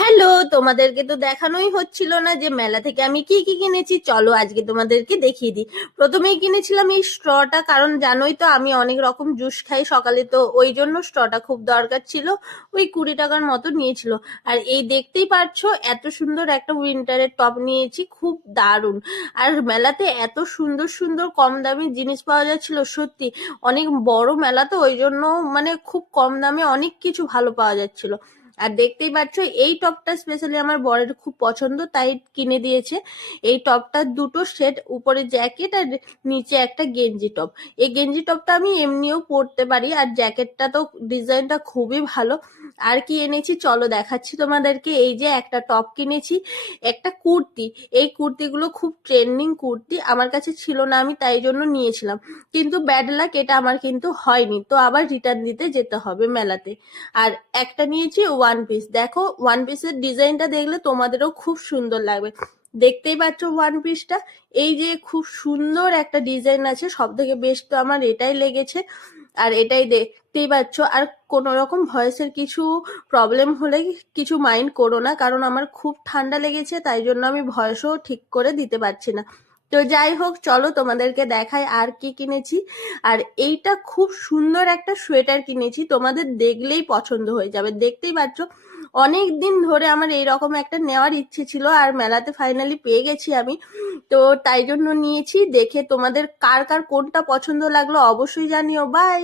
Hello, তোমাদেরকে তো দেখানোই হচ্ছিল না যে মেলা থেকে আমি কি কি কিনেছি। চলো আজকে তোমাদেরকে দেখিয়ে দিই। প্রথমেই কিনেছিলাম এই স্ট্রটা, কারণ জানোই তো আমি অনেক রকম জুস খাই সকালে, তো ওই জন্য স্ট্রটা খুব দরকার ছিল। ওই 20 টাকার মতো নিয়েছিল। আর এই দেখতেই পারছো এত সুন্দর একটা উইন্টারের টপ নিয়েছি, খুব দারুণ। আর মেলাতে এত সুন্দর সুন্দর কম দামি জিনিস পাওয়া যাচ্ছিল, সত্যি অনেক বড় মেলা তো ওই জন্য মানে খুব কম দামে অনেক কিছু ভালো পাওয়া যাচ্ছিল। আর দেখতেই পাচ্ছ এই টপটা স্পেশালি আমার বরের খুব পছন্দ, তাই কিনে দিয়েছে। এই টপটার দুটো সেট, উপরে জ্যাকেট আর নিচে একটা গেঞ্জি টপ। এই গেঞ্জি টপটা আমি এমনিও পরতে পারি, আর জ্যাকেটটা তো ডিজাইনটা খুবই ভালো। আর কি এনেছি চলো দেখাচ্ছি তোমাদেরকে। এই যে একটা টপ কিনেছি, একটা কুর্তি। এই কুর্তিগুলো খুব ট্রেন্ডিং কুর্তি, আমার কাছে ছিল না, আমি তাই জন্য নিয়েছিলাম। কিন্তু ব্যাড লাক, এটা আমার কিন্তু হয়নি, তো আবার রিটার্ন দিতে যেতে হবে মেলাতে। আর একটা নিয়েছি ওয়ান পিস, দেখো ওয়ান পিসের ডিজাইনটা দেখলে তোমাদেরও খুব সুন্দর লাগবে। দেখতেই পাচ্ছ ওয়ান পিসটা, এই যে খুব সুন্দর একটা ডিজাইন আছে, সব থেকে বেস্ট তো আমার এটাই লেগেছে। আর এটাই দেখতেই পাচ্ছ। আর কোনো রকম ভয়েসের কিছু প্রবলেম হলে কিছু মাইন্ড করো না, কারণ আমার খুব ঠান্ডা লেগেছে, তাই জন্য আমি ভয়েসও ঠিক করে দিতে পারছি না। তো যাই হোক, চলো তোমাদেরকে দেখাই আর কি কিনেছি। আর এইটা খুব সুন্দর একটা সোয়েটার কিনেছি, তোমাদের দেখলেই পছন্দ হয়ে যাবে। দেখতেই পাচ্ছ অনেক দিন ধরে আমার এইরকম একটা নেওয়ার ইচ্ছে ছিল, আর মেলাতে ফাইনালি পেয়ে গেছি আমি। তো তাই জন্য নিয়েছি। দেখে তোমাদের কার কার কোনটা পছন্দ লাগলো অবশ্যই জানিও। বাই।